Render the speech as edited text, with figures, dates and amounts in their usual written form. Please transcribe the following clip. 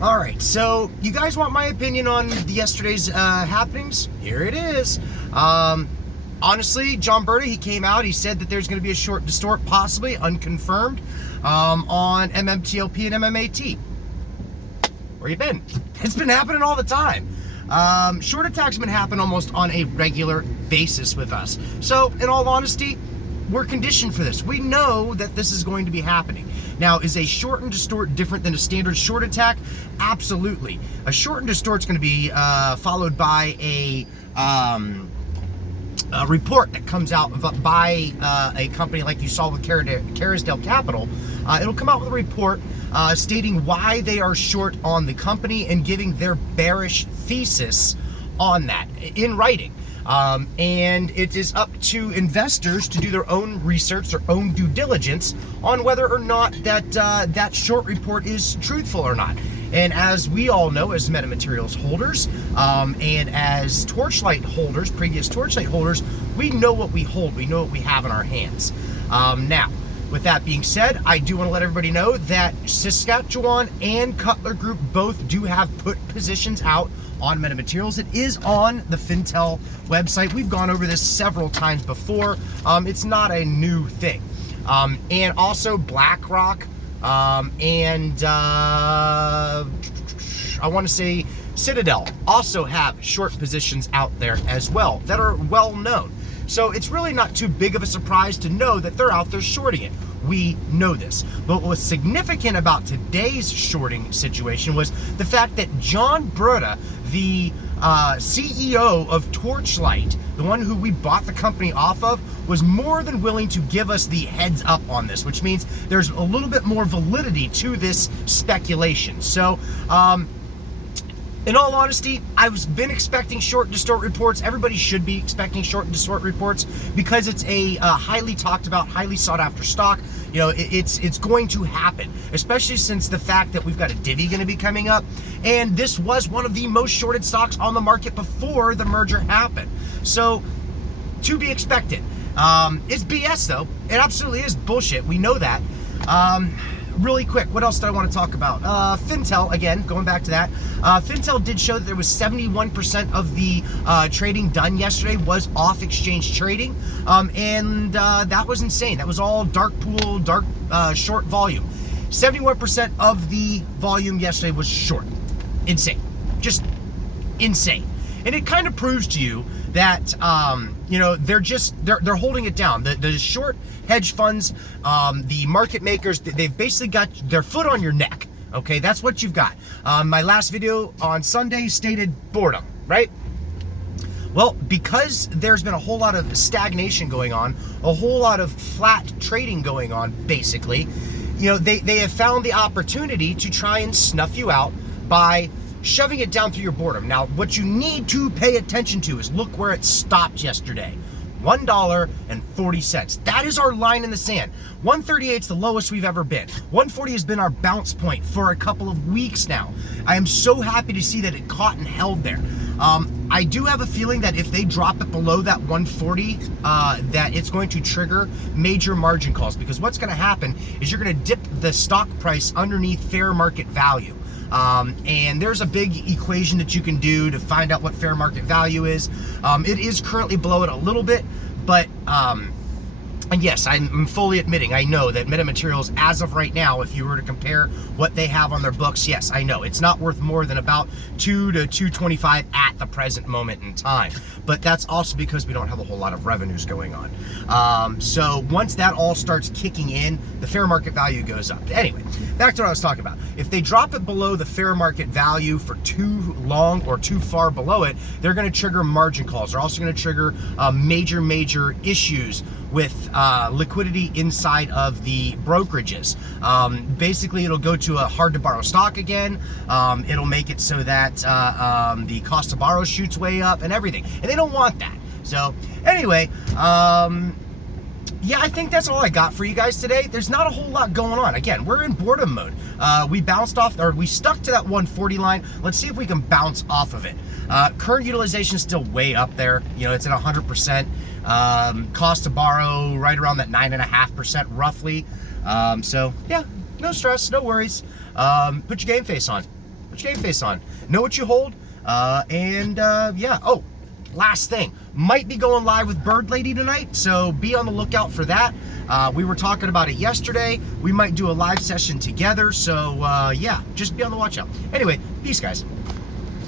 All right, so you guys want my opinion on yesterday's happenings? Here it is. Honestly, John Berta, he came out, he said that there's going to be a short distort, possibly unconfirmed, on MMTLP and MMAT. Where you been? It's been happening all the time. Short attacks have been happening almost on a regular basis with us. So, in all honesty, we're conditioned for this. We know that this is going to be happening. Now, is a short and distort different than a standard short attack? Absolutely. A short and distort is going to be followed by a report that comes out by a company like you saw with Carisdale Capital. It'll come out with a report stating why they are short on the company and giving their bearish thesis on that in writing. And it is up to investors to do their own research, their own due diligence on whether or not that short report is truthful or not. And as we all know, as metamaterials holders and as Torchlight holders, previous Torchlight holders, we know what we hold. We know what we have in our hands. Now, with that being said, I do want to let everybody know that Saskatchewan and Cutler Group both do have put positions out on metamaterials. It is on the Fintel website. We've gone over this several times before. It's not a new thing. And also BlackRock and I want to say Citadel also have short positions out there as well that are well known. So it's really not too big of a surprise to know that they're out there shorting it. We know this. But what was significant about today's shorting situation was the fact that John Berta, the CEO of Torchlight, the one who we bought the company off of, was more than willing to give us the heads up on this, which means there's a little bit more validity to this speculation. So, in all honesty, I've been expecting short and distort reports. Everybody should be expecting short and distort reports because it's a highly talked about, highly sought after stock. You know, it's going to happen, especially since the fact that we've got a divvy going to be coming up. And this was one of the most shorted stocks on the market before the merger happened. So, to be expected. It's BS though. It absolutely is bullshit. We know that. Really quick, what else did I want to talk about? Fintel, again, going back to that. Fintel did show that there was 71% of the trading done yesterday was off-exchange trading. And that was insane. That was all dark pool, dark short volume. 71% of the volume yesterday was short. Insane. Just insane. And it kind of proves to you that, you know, they're holding it down. The short hedge funds, the market makers, they've basically got their foot on your neck. Okay, that's what you've got. My last video on Sunday stated boredom, right? Well, because there's been a whole lot of stagnation going on, a whole lot of flat trading going on, basically, you know, they have found the opportunity to try and snuff you out by shoving it down through your boredom. Now, what you need to pay attention to is look where it stopped yesterday. $1.40. That is our line in the sand. 138 is the lowest we've ever been. 140 has been our bounce point for a couple of weeks now. I am so happy to see that it caught and held there. I do have a feeling that if they drop it below that 140, that it's going to trigger major margin calls, because what's going to happen is you're going to dip the stock price underneath fair market value. And there's a big equation that you can do to find out what fair market value is. It is currently below it a little bit, but and yes, I'm fully admitting, I know that metamaterials, as of right now, if you were to compare what they have on their books, yes, I know it's not worth more than about $2 to $2.25 at the present moment in time. But that's also because we don't have a whole lot of revenues going on. So once that all starts kicking in, the fair market value goes up. Anyway, back to what I was talking about. If they drop it below the fair market value for too long or too far below it, they're going to trigger margin calls. They're also going to trigger major issues with liquidity inside of the brokerages. Basically, it'll go to a hard to borrow stock again. It'll make it so that the cost to borrow shoots way up and everything. And they don't want that. So anyway, yeah, I think that's all I got for you guys today. There's not a whole lot going on. Again, we're in boredom mode. We bounced off, or we stuck to that 140 line. Let's see if we can bounce off of it. Current utilization is still way up there. You know, it's at 100%. Cost to borrow right around that 9.5% roughly. So yeah, no stress, no worries. Put your game face on. Put your game face on. Know what you hold. Yeah. Oh, last thing. Might be going live with Bird Lady tonight, so be on the lookout for that. We were talking about it yesterday. We might do a live session together, so yeah, just be on the watch out. Anyway, peace, guys.